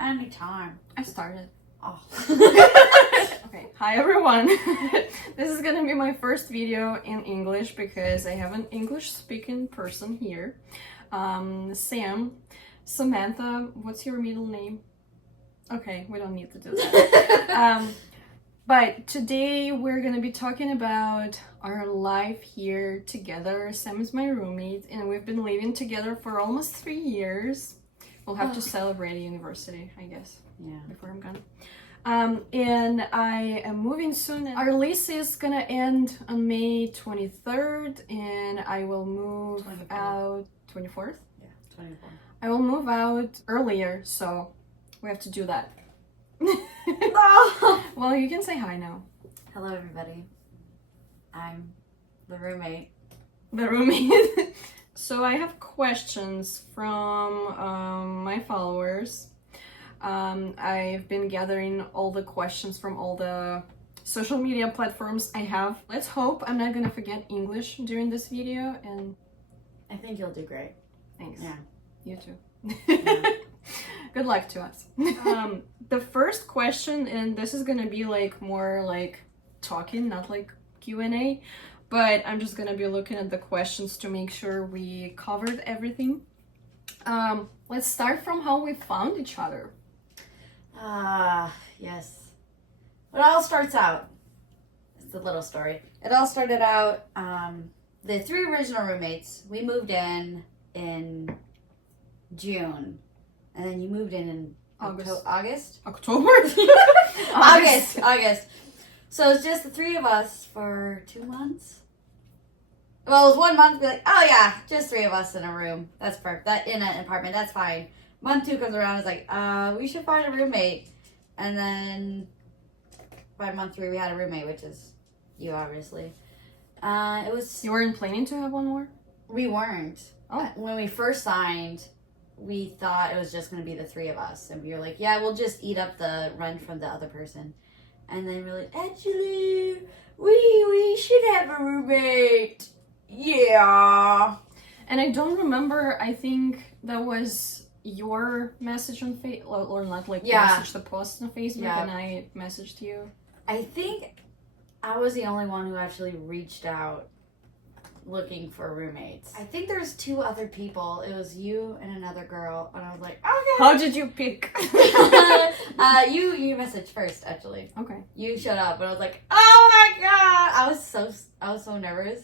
Anytime. I started. Oh. Okay, hi everyone. This is gonna be my first video in English because I have an English speaking person here. Sam, Samantha, what's your middle name? Okay, we don't need to do that. But today we're gonna be talking about our life here together. Sam is my roommate and we've been living together for almost 3 years. We'll have to celebrate university, I guess, before I'm gone. And I am moving soon. Our lease is gonna end on May 23rd and I will move 24th. out 24th? Yeah, 24th. I will move out earlier, so we have to do that. No. Well, you can say hi now. Hello, everybody. I'm the roommate. The roommate. So I have questions from my followers. I've been gathering all the questions from all the social media platforms I have. Let's hope I'm not gonna forget English during this video, and I think you'll do great. thanks. Yeah. You too. Yeah. Good luck to us. The first question, and this is gonna be like more like talking, not like Q&A, but I'm just gonna be looking at the questions to make sure we covered everything. Let's start from how we found each other. Yes. It all starts out. It's a little story. It all started out, the 3 original roommates, we moved in June. And then you moved in August? October? August. So it's just the 3 of us for 2 months. Well, it was 1 month, be like, oh yeah, just 3 of us in a room. That's perfect. That in an apartment, that's fine. Month 2 comes around, it's like, we should find a roommate. And then by month 3, we had a roommate, which is you, obviously. It was. You weren't planning to have one more? We weren't. Oh. When we first signed, we thought it was just going to be the 3 of us. And we were like, yeah, we'll just eat up the rent from the other person. And then we're like, actually, we should have a roommate. Yeah. And I don't remember, I think that was your message on Facebook, or not like message, the post on Facebook, and I messaged you. I think I was the only one who actually reached out looking for roommates. I think there's 2 other people. It was you and another girl, and I was like, okay. How did you pick? You messaged first, actually. Okay. You showed up, and I was like, oh my god! I was so nervous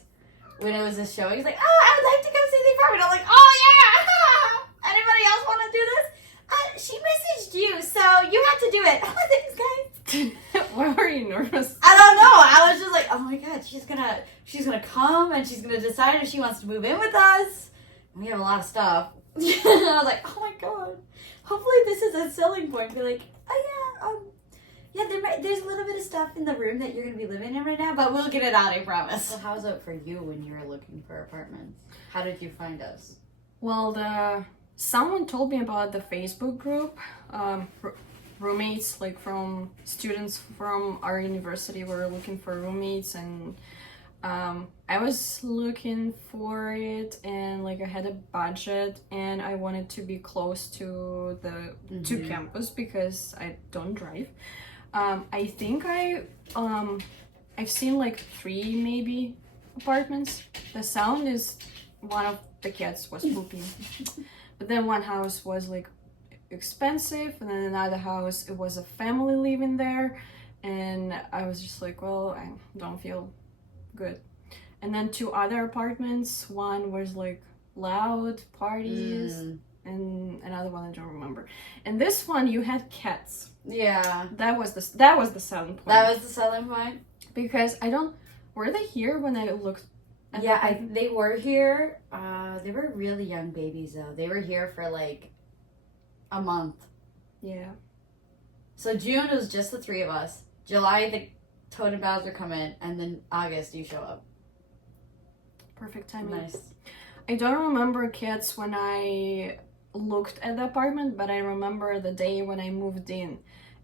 when it was this show. He's like, oh, I would like to come see the apartment. I'm like, oh yeah! Anybody else want to do this? She messaged you, so you have to do it. Oh, thanks, guys. Why were you nervous? I don't know. I was just like, oh my god, she's gonna come and she's gonna decide if she wants to move in with us. And we have a lot of stuff. I was like, oh my god. Hopefully this is a selling point. Be like, oh yeah, there's a little bit of stuff in the room that you're gonna be living in right now, but we'll get it out, I promise. So how's it for you when you were looking for apartments? How did you find us? Well, someone told me about the Facebook group. Roommates, like from students from our university, were looking for roommates, and I was looking for it, and like I had a budget, and I wanted to be close to the to campus because I don't drive. I think I've seen like 3 maybe apartments. The sound is one of the cats was pooping, but then one house was like expensive, and then another house, it was a family living there, and I was just like, well, I don't feel good. And then 2 other apartments, one was like loud parties, and another one I don't remember. And this one, you had cats. Yeah, that was the selling point. That was the selling point, because were they here when I looked at they were here. They were really young babies though. They were here for like a month. Yeah. So June was just the 3 of us. July, the totem bells are coming, and then August you show up. Perfect timing. Nice. I don't remember cats when I looked at the apartment, but I remember the day when I moved in.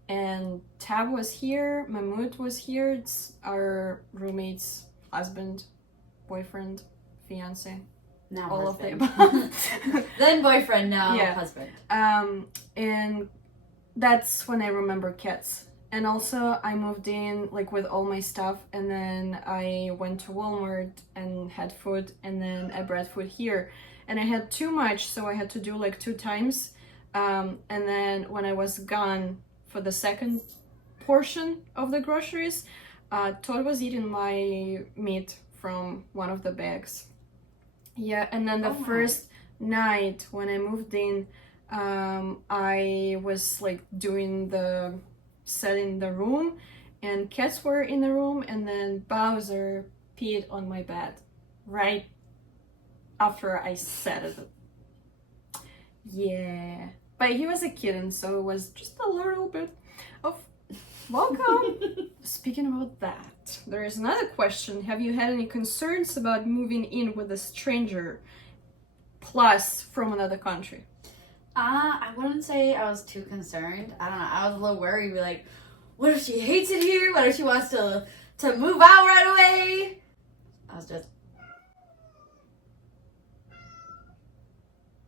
And Tab was here, Mahmoud was here. It's our roommate's husband, boyfriend, fiance. Now all husband. of the above. Then boyfriend, now Yeah. husband. And that's when I remember cats. And also I moved in like with all my stuff, and then I went to Walmart and had food, and then I brought food here, and I had too much, so I had to do like 2 times. And then when I was gone for the second portion of the groceries, Todd was eating my meat from one of the bags. Yeah, and then the first night when I moved in, I was like doing the setting the room, and cats were in the room, and then Bowser peed on my bed right after I set it. Yeah, but he was a kitten, so it was just a little bit of welcome. Speaking about that, there is another question. Have you had any concerns about moving in with a stranger plus from another country? I wouldn't say I was too concerned. I don't know. I was a little worried. Be like, what if she hates it here? What if she wants to move out right away? I was just.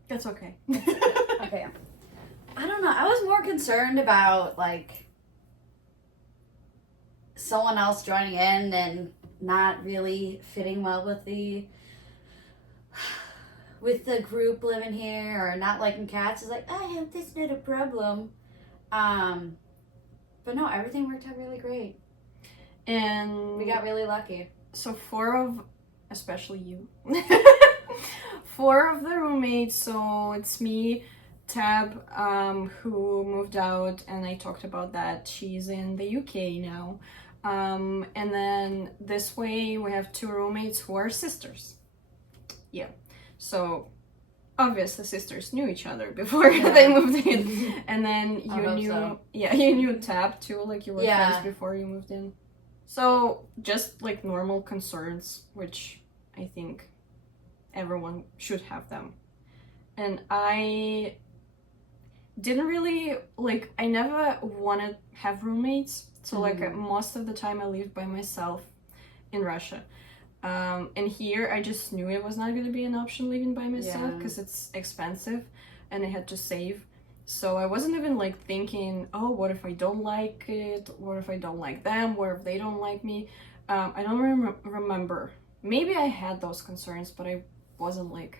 That's okay. Okay. I don't know. I was more concerned about like someone else joining in and not really fitting well with the group living here, or not liking cats. Is like, I hope that's not a problem. But no, everything worked out really great. And we got really lucky. So 4 of, especially you, 4 of the roommates, so it's me, Tab, who moved out, and I talked about that. She's in the UK now. And then this way we have 2 roommates who are sisters. Yeah. So obviously sisters knew each other before they moved in. And then you knew Tab too, like you were friends before you moved in. So just like normal concerns, which I think everyone should have them. And I didn't really, like, I never wanted to have roommates. So like most of the time I lived by myself in Russia. And here I just knew it was not going to be an option living by myself because it's expensive and I had to save. So I wasn't even like thinking, oh, what if I don't like it? What if I don't like them? What if they don't like me? I don't remember. Maybe I had those concerns, but I wasn't like,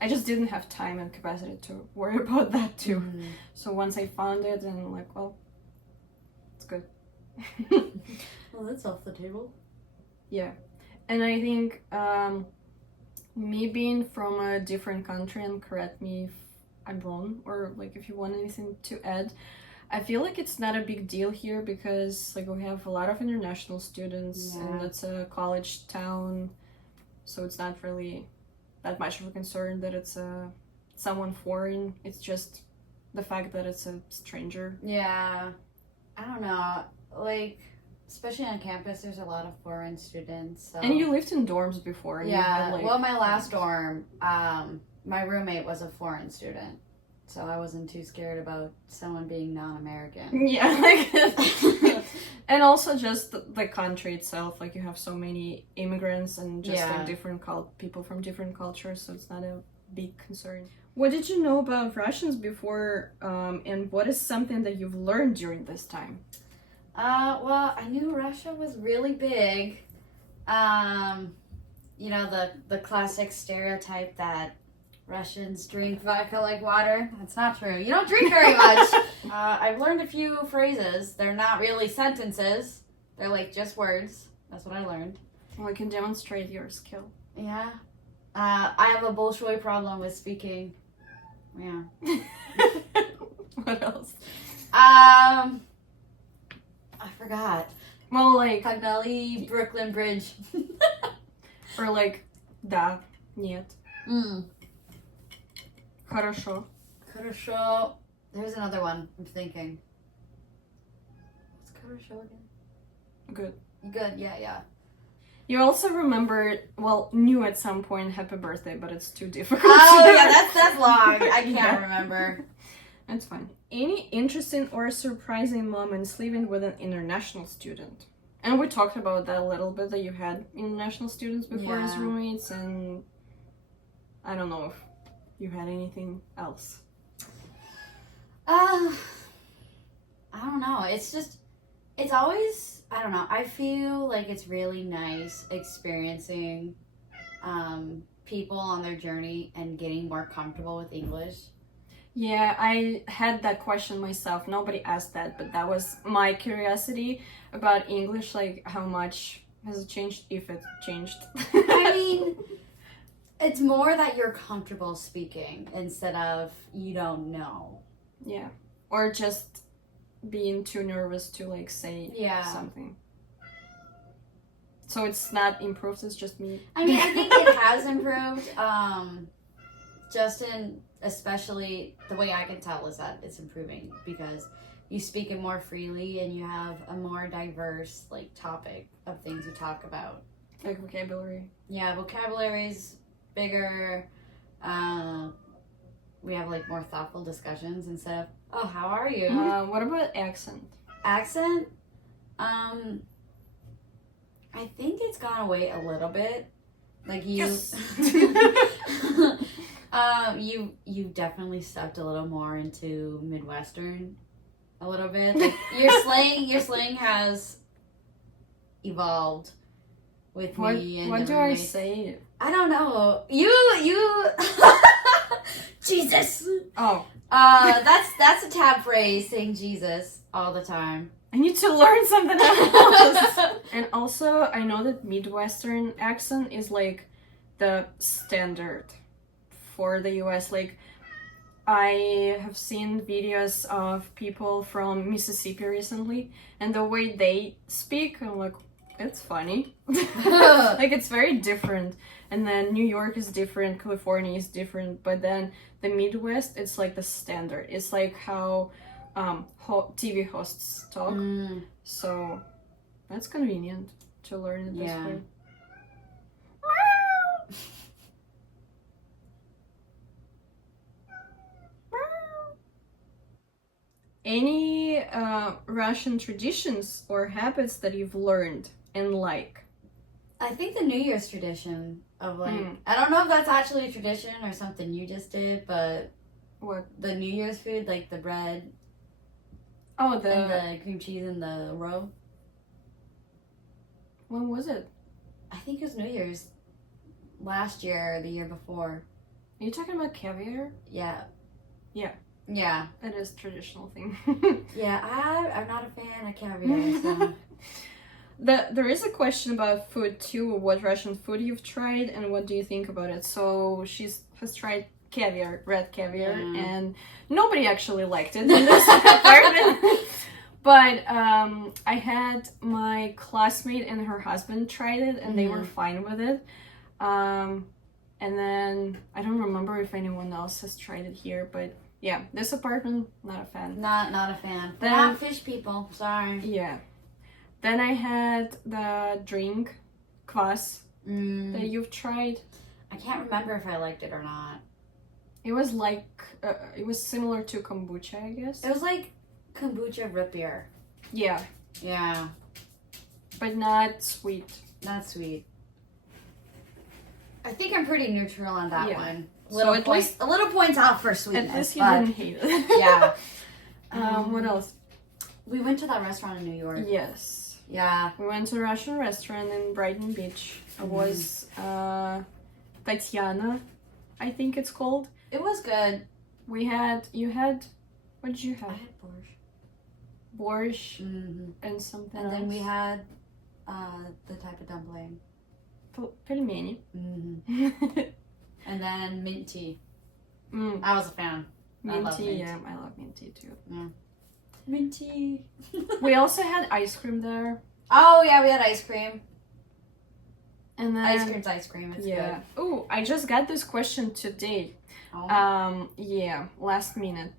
I just didn't have time and capacity to worry about that too. So once I found it, and I'm like, well, it's good. Well, that's off the table. Yeah. And I think me being from a different country, and correct me if I'm wrong, or like if you want anything to add, I feel like it's not a big deal here because like we have a lot of international students and it's a college town, so it's not really that much of a concern that it's someone foreign. It's just the fact that it's a stranger. Yeah, I don't know, like especially on campus there's a lot of foreign students, so. And you lived in dorms before. And you had, like, well, my last dorm, my roommate was a foreign student, so I wasn't too scared about someone being non-American. Yeah, like, and also just the country itself, like you have so many immigrants and just like different people from different cultures, so it's not a big concern. What did you know about Russians before, and what is something that you've learned during this time? Well, I knew Russia was really big. You know, the classic stereotype that Russians drink vodka like water. That's not true. You don't drink very much. I've learned a few phrases. They're not really sentences. They're like just words. That's what I learned. Well, I can demonstrate your skill. Yeah. I have a Bolshoi problem with speaking. Yeah. What else? I forgot. Well, like Pognaly, Brooklyn Bridge. Or like да, нет. Хорошо. Хорошо. There's another one I'm thinking. What's хорошо again? Good. Good, yeah. You also knew at some point happy birthday, but it's too difficult. Oh yeah, that's long. I can't remember. That's fine. Any interesting or surprising moments living with an international student? And we talked about that a little bit, that you had international students before as roommates, and I don't know if you had anything else. I don't know. It's always, I don't know. I feel like it's really nice experiencing people on their journey and getting more comfortable with English. Yeah, I had that question myself. Nobody asked that, but that was my curiosity about English, like how much has it changed, if it changed. I mean, it's more that you're comfortable speaking instead of you don't know. Yeah. Or just being too nervous to like say Yeah. something. So it's not improved, it's just me. I mean, I think it has improved. Justin, especially the way I can tell is that it's improving because you speak it more freely and you have a more diverse like topic of things you talk about. Like vocabulary. Yeah, vocabulary's bigger. We have like more thoughtful discussions instead of, oh, how are you? What about accent? Accent? I think it's gone away a little bit. Like you, Yes. you definitely stepped a little more into Midwestern, a little bit. Like your slang has evolved with me. And What the do I roommates. say? I don't know. You. Jesus. Oh, That's a tab phrase, saying Jesus all the time. I need to learn something else. And also, I know that Midwestern accent is like the standard for the US. Like, I have seen videos of people from Mississippi recently, and the way they speak, I'm like, it's funny. Like, it's very different. And then New York is different, California is different, but then the Midwest, it's like the standard. It's like how TV hosts talk. So that's convenient to learn it this way. Any Russian traditions or habits that you've learned and like? I think the New Year's tradition of like, I don't know if that's actually a tradition or something you just did, but What? the New Year's food, like the bread Oh, and the cream cheese and the roe. When was it? I think it was New Year's last year or the year before. Are you talking about caviar? Yeah. Yeah. Yeah. It is a traditional thing. Yeah, I'm not a fan of caviar, so. There is a question about food too. What Russian food you've tried and what do you think about it? So she has tried caviar, red caviar, and nobody actually liked it in this apartment. But I had my classmate and her husband tried it and they were fine with it. And then I don't remember if anyone else has tried it here, but yeah, this apartment, not a fan. Not a fan. Then- Not fish people, sorry. Yeah. Then I had the drink, kvass, that you've tried. I can't remember if I liked it or not. It was like, it was similar to kombucha, I guess. It was like kombucha root beer. Yeah, Yeah, but not sweet. not sweet. I think I'm pretty neutral on that Yeah. one. So at least- a little points off for sweetness. At least you but didn't hate it. yeah. What else? We went to that restaurant in New York. Yes. Yeah. We went to a Russian restaurant in Brighton Beach. It was Tatiana, I think it's called. It was good. You had, what did you I have? had borscht. Borscht Mm-hmm. and something And else. then we had the type of dumpling. Пельмени. Mm-hmm. And then mint tea. I was a fan. I Mint love tea, mint. yeah, I love mint tea too. Mint tea. We also had ice cream there. Oh yeah, we had ice cream. And then Ice cream's ice cream. It's yeah. good. Oh, I just got this question today. Oh. Yeah, last minute.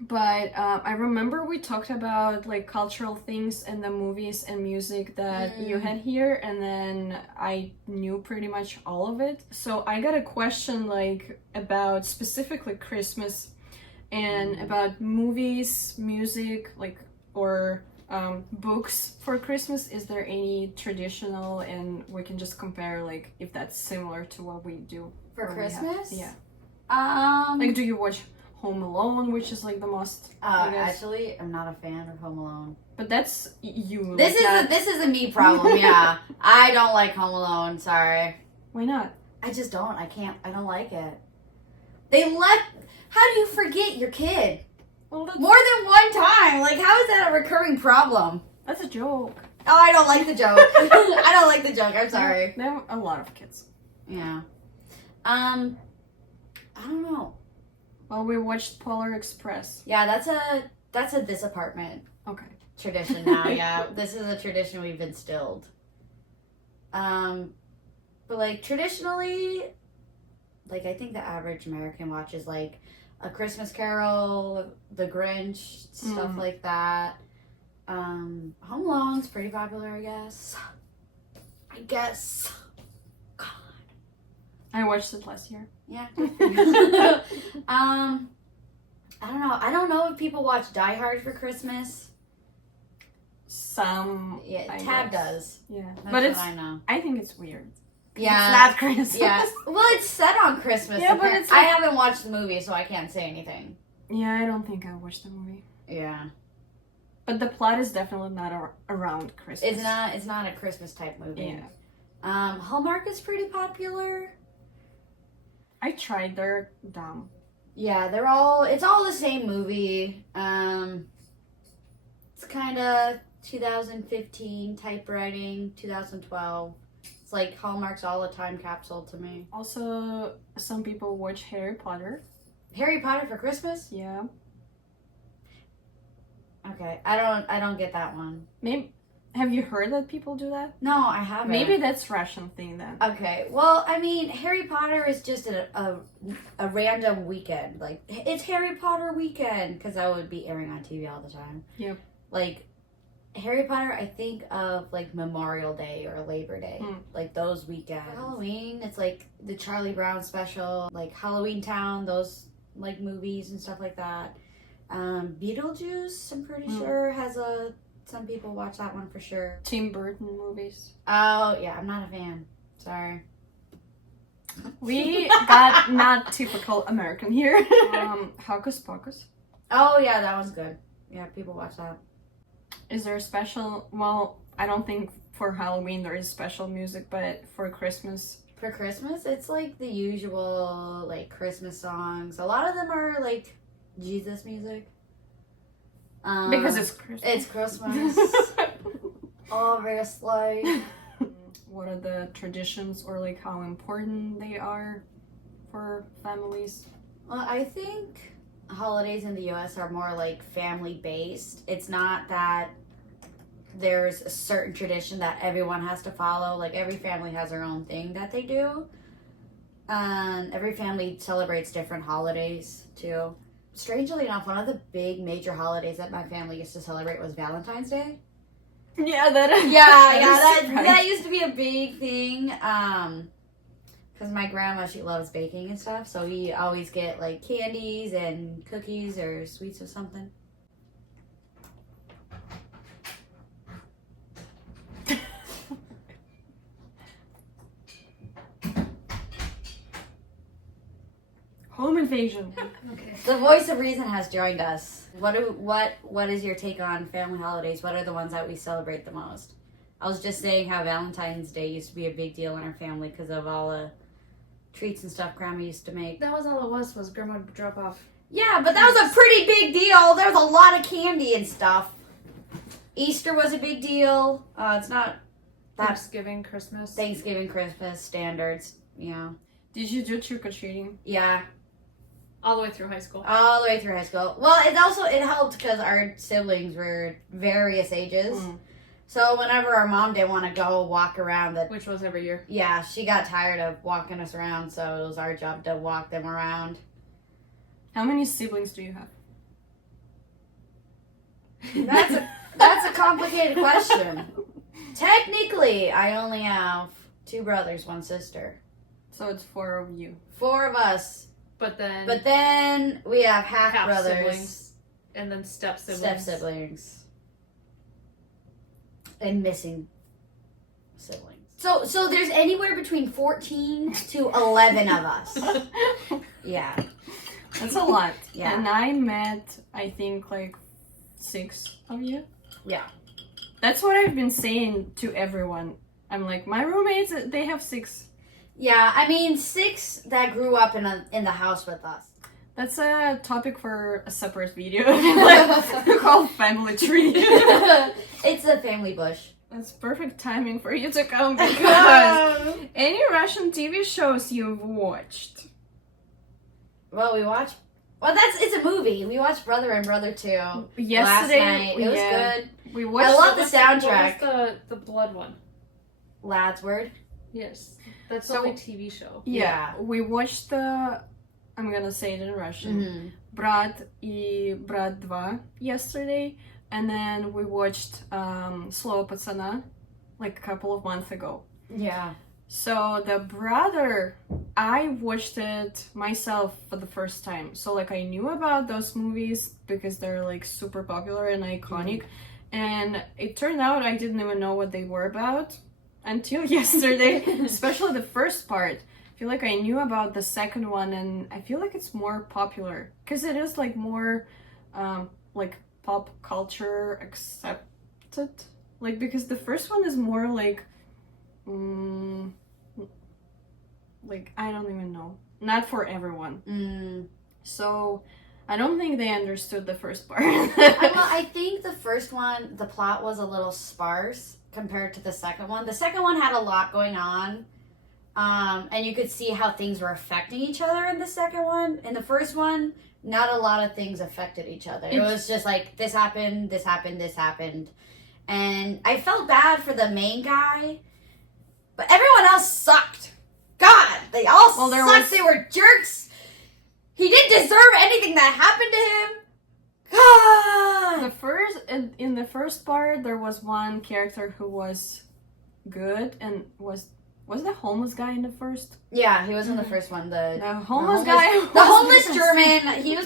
But I remember we talked about like cultural things and the movies and music that you had here, and then I knew pretty much all of it. So I got a question like about specifically Christmas and about movies, music, like or books for Christmas. Is there any traditional, and we can just compare like if that's similar to what we do For or we have. Christmas? Yeah. Like Like, do you watch Home Alone, which is like the most. I guess. Actually, I'm not a fan of Home Alone. But that's you. This is a me problem. Yeah, I don't like Home Alone. Sorry. Why not? I just don't. I can't. I don't like it. How do you forget your kid? Well, More than one time. Like, how is that a recurring problem? That's a joke. Oh, I don't like the joke. I don't like the joke. I'm sorry. There are a lot of kids. Yeah. I don't know. Well, we watched Polar Express. Yeah, that's a this apartment Okay. tradition now. Yeah, this is a tradition we've instilled. But like traditionally, like I think the average American watches like A Christmas Carol, The Grinch, stuff like that. Home Alone's pretty popular, I guess. God. I watched it last year. Yeah. I don't know. I don't know if people watch Die Hard for Christmas. Some. Yeah, I Tab guess. does. Yeah. That's But what I know. I think it's weird. Yeah. It's not Christmas. Yeah. Well, it's set on Christmas. Yeah, but it's I like- haven't watched the movie, so I can't say anything. Yeah, I don't think I watched the movie. Yeah. But the plot is definitely not around Christmas. It's not a Christmas type movie. Yeah. Hallmark is pretty popular. I tried. They're dumb. Yeah, it's all the same movie. It's kind of 2015 type writing, 2012. It's like Hallmark's all a time capsule to me. Also, some people watch Harry Potter. Harry Potter for Christmas? Yeah. Okay, I don't get that one. Maybe. Have you heard that people do that? No, I haven't. Maybe that's Russian thing then. Okay, well, I mean, Harry Potter is just a random weekend. Like, it's Harry Potter weekend, because that would be airing on TV all the time. Yep. Like, Harry Potter, I think of, like, Memorial Day or Labor Day. Like, those weekends. For Halloween, it's, like, the Charlie Brown special, like, Halloween Town, those, like, movies and stuff like that. Beetlejuice, I'm pretty sure, has some people watch that one for sure. Tim Burton movies. Oh, yeah, I'm not a fan. Sorry. We got not typical American here. Hocus Pocus. Oh, yeah, that one's good. Yeah, people watch that. Is there a special... Well, I don't think for Halloween there is special music, but for Christmas... For Christmas, it's like the usual, like, Christmas songs. A lot of them are, like, Jesus music. Because it's Christmas. It's Christmas. Obviously. What are the traditions or like how important they are for families? Well, I think holidays in the US are more like family based. It's not that there's a certain tradition that everyone has to follow. Like every family has their own thing that they do. And every family celebrates different holidays too. Strangely enough, one of the big major holidays that my family used to celebrate was Valentine's Day. Yeah, that that used to be a big thing. Because my grandma, she loves baking and stuff, so we always get like candies and cookies or sweets or something. Home invasion. Okay. The voice of reason has joined us. What is your take on family holidays? What are the ones that we celebrate the most? I was just saying how Valentine's Day used to be a big deal in our family because of all the treats and stuff Grandma used to make. That was all it was Grandma would drop off. Yeah, but that was a pretty big deal. There was a lot of candy and stuff. Easter was a big deal. It's not that Thanksgiving, Christmas, standards. Yeah. Did you do trick-or-treating? Yeah. all the way through high school. All the way through high school. Well, it helped because our siblings were various ages. So whenever our mom didn't want to go walk around Which was every year. Yeah, she got tired of walking us around, so it was our job to walk them around. How many siblings do you have? That's a complicated question. Technically, I only have 2 brothers, 1 sister. So it's 4 of you. 4 of us. But then we have half brothers. Siblings, and then step siblings. Step siblings. And missing siblings. So there's anywhere between 14 to 11 of us. Yeah. That's a lot. Yeah. And I met, I think, like 6 of you. Yeah. That's what I've been saying to everyone. I'm like, my roommates, they have 6. Yeah, I mean 6 that grew up in the house with us. That's a topic for a separate video called Family Tree. It's a family bush. That's perfect timing for you to come because any Russian TV shows you've watched? Well, it's a movie. We watched Brother and Brother 2 Yesterday, last night. It was good. We watched. I love the soundtrack. What was the blood one? Lad's Word. Yes, that's So- the only TV show. Yeah, we watched the. I'm gonna say it in Russian. Mm-hmm. Брат и Брат 2 yesterday, and then we watched Слово Пацана like a couple of months ago. Yeah. So the brother, I watched it myself for the first time. So like I knew about those movies because they're like super popular and iconic. And it turned out I didn't even know what they were about until yesterday, especially the first part. I feel like I knew about the second one and I feel like it's more popular because it is like more like pop culture accepted. Like because the first one is more like I don't even know. Not for everyone. So I don't think they understood the first part. I think the first one, the plot was a little sparse compared to the second one. The second one had a lot going on. And you could see how things were affecting each other in the second one. In the first one, not a lot of things affected each other. It was just like, this happened, this happened, this happened. And I felt bad for the main guy, but everyone else sucked. God, they all sucked. They were jerks. He didn't deserve anything that happened to him. God. In the first part, there was one character who was good and was the homeless guy in the first? Yeah, he was in the first one. The homeless guy. The homeless German. He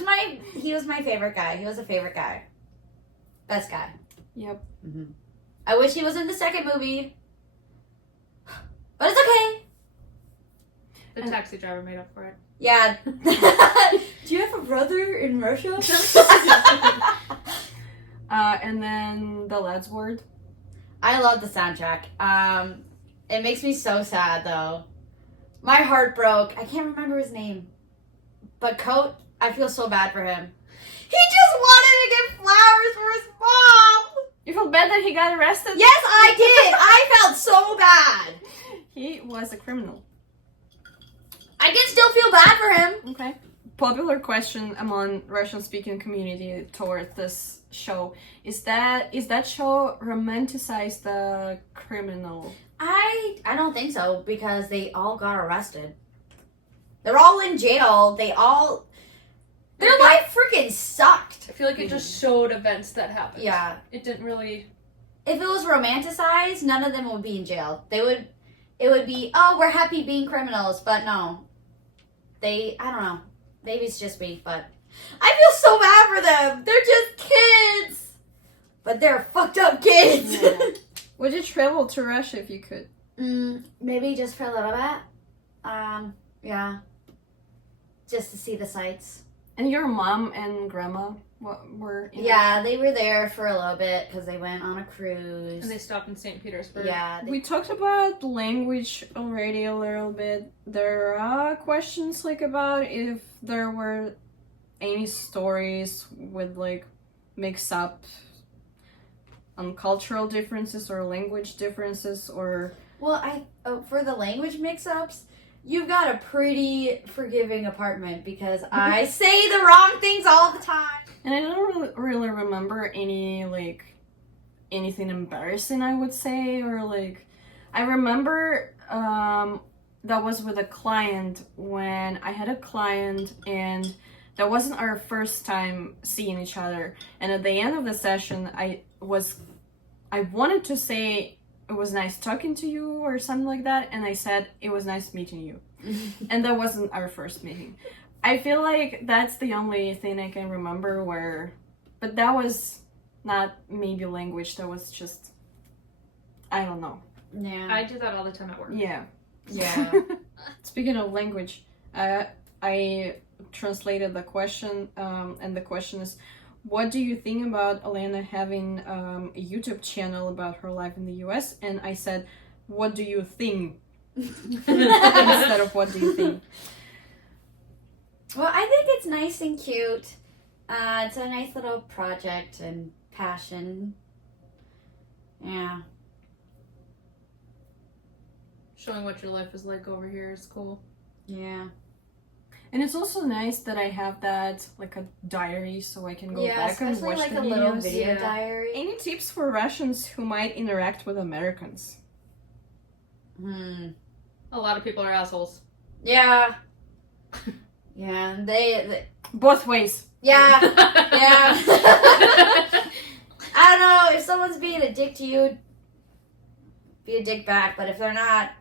was my favorite guy. He was a favorite guy. Best guy. Yep. Mm-hmm. I wish he was in the second movie, but it's okay. The taxi driver made up for it. Yeah. Do you have a brother in Russia? And then the Lad's Word. I love the soundtrack. It makes me so sad though. My heart broke. I can't remember his name. But Coat, I feel so bad for him. He just wanted to get flowers for his mom! You feel bad that he got arrested? Yes, I did! I felt so bad! He was a criminal. I can still feel bad for him. Okay. Popular question among Russian-speaking community towards this show is that show romanticize the criminal? I don't think so because they all got arrested. They're all in jail. Their life freaking sucked. I feel like it just showed events that happened. Yeah. It didn't really. If it was romanticized, none of them would be in jail. It would be, oh, we're happy being criminals, but no. I don't know. Maybe it's just me, but I feel so bad for them. They're just kids. But they're fucked up kids. Yeah. Would you travel to Russia if you could? Maybe just for a little bit. Yeah. Just to see the sights. And your mom and grandma were in Yeah, they were there for a little bit because they went on a cruise. And they stopped in St. Petersburg. Yeah. We talked about language already a little bit. There are questions like about if there were any stories with like mix up on cultural differences or language differences or... Well, for the language mix-ups, you've got a pretty forgiving apartment because I say the wrong things all the time. And I don't really remember anything embarrassing, I would say, or like, I remember that was with a client when I had a client and that wasn't our first time seeing each other. And at the end of the session, I wanted to say it was nice talking to you or something like that. And I said, it was nice meeting you. And that wasn't our first meeting. I feel like that's the only thing I can remember but that was not maybe language, that was just, I don't know. Yeah. I do that all the time at work. Yeah. Yeah. Speaking of language, I translated the question, and the question is, what do you think about Elena having a YouTube channel about her life in the US? And I said, what do you think? Instead of what do you think? Well, I think it's nice and cute. It's a nice little project and passion. Yeah. Showing what your life is like over here is cool. Yeah. And it's also nice that I have that, like a diary, so I can go back and watch like the a little videos. video Yeah. diary. Any tips for Russians who might interact with Americans? A lot of people are assholes. Yeah. Yeah, they Both ways. yeah. Yeah. I don't know, if someone's being a dick to you, be a dick back, but if they're not,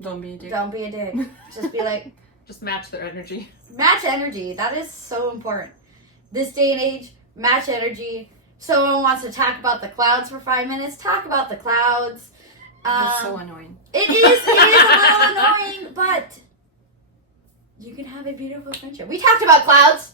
Don't be a dick. don't be a dick. Just be like, Just match their energy. match energy. That is so important. This day and age, match energy. Someone wants to talk about the clouds for 5 minutes, talk about the clouds. That's so annoying. It is a little annoying, but you can have a beautiful friendship. We talked about clouds.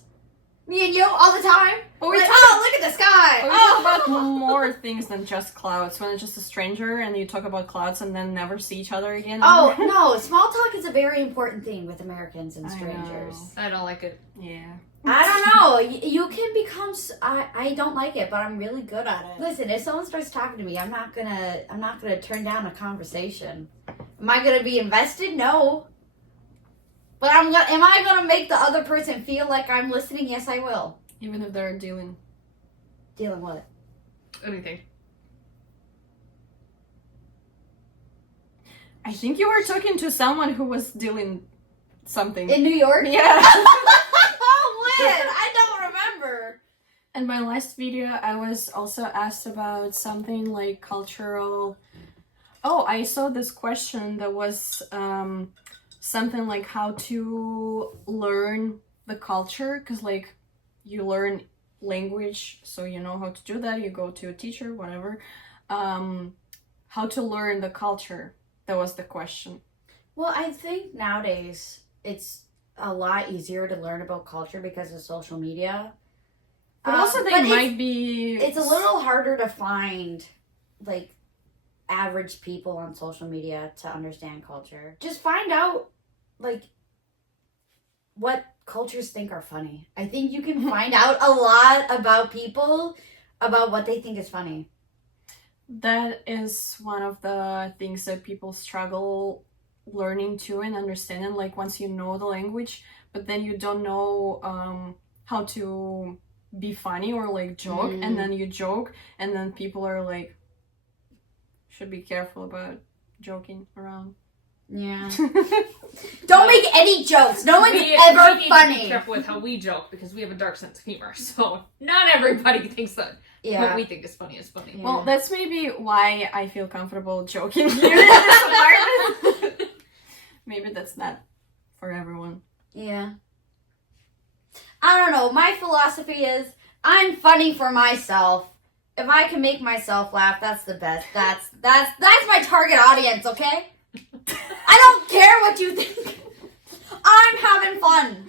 Me and you all the time. But we Like, talk- oh, look at the sky. But we talk about more things than just clouds. When it's just a stranger and you talk about clouds and then never see each other again. Oh, no. Small talk is a very important thing with Americans and I know. strangers. I don't like it. Yeah. I don't know. You can become. I don't like it, but I'm really good at it. Listen, if someone starts talking to me, I'm not gonna turn down a conversation. Am I gonna be invested? No. But am I gonna make the other person feel like I'm listening? Yes, I will. Even if they're dealing. Dealing what? Anything. I think you were talking to someone who was dealing something. In New York? Yeah. Oh, when? I don't remember. In my last video, I was also asked about something like cultural. Oh, I saw this question that was something like how to learn the culture, because like you learn language, so you know how to do that. You go to a teacher, whatever. How to learn the culture. That was the question. Well, I think nowadays it's a lot easier to learn about culture because of social media. But also they but might be... It's a little harder to find, like, average people on social media to understand culture. Just find out, like, what cultures think are funny. I think you can find out a lot about people, about what they think is funny. That is one of the things that people struggle learning too and understanding, like once you know the language, but then you don't know how to be funny or like joke, and then you joke, and then people are like, should be careful about joking around. Yeah. Don't make any jokes. No one's We ever need to be funny. careful with how we joke because we have a dark sense of humor. So not everybody thinks that Yeah. what we think is funny is funny. Yeah. Well, that's maybe why I feel comfortable joking here in this environment. Maybe that's not for everyone. Yeah. I don't know. My philosophy is I'm funny for myself. If I can make myself laugh, that's the best. That's my target audience, okay? I don't care what you think. I'm having fun.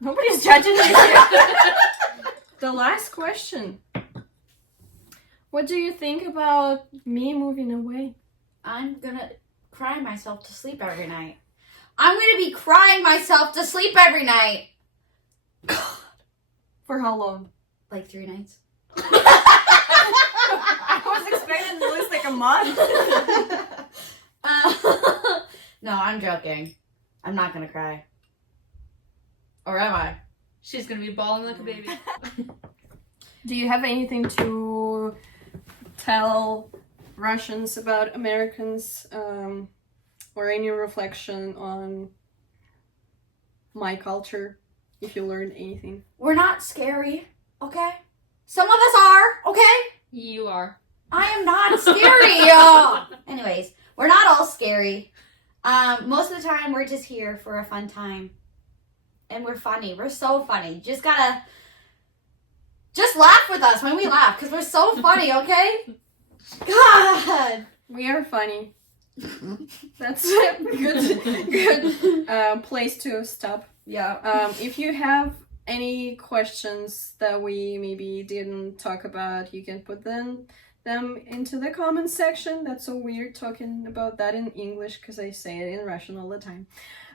Nobody's judging you here. The last question. What do you think about me moving away? I'm gonna cry myself to sleep every night. I'm gonna be crying myself to sleep every night. God. For how long? Like 3 nights. I was expecting at least like a month. No, I'm joking. I'm not gonna cry. Or am I? She's gonna be bawling like a baby. Do you have anything to tell Russians about Americans, or any reflection on my culture, if you learned anything? We're not scary, okay? Some of us are, okay? You are. I am not scary. Anyways, we're not all scary. Most of the time, we're just here for a fun time. And we're funny. We're so funny. Just laugh with us when we laugh, because we're so funny, okay? God! We are funny. That's a good place to stop. Yeah. If you have any questions that we maybe didn't talk about, you can put them into the comment section. That's so weird talking about that in English because I say it in Russian all the time.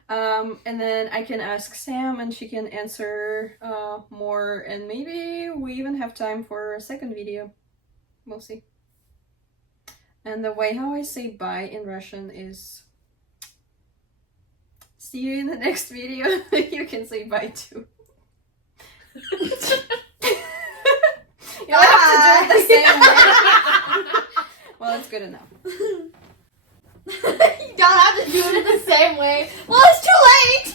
And then I can ask Sam and she can answer more, and maybe we even have time for a second video. We'll see. And the way how I say bye in Russian is see you in the next video. You can say bye too. You don't have to do it the same way. Well, it's good enough. You don't have to do it in the same way. Well, it's too late.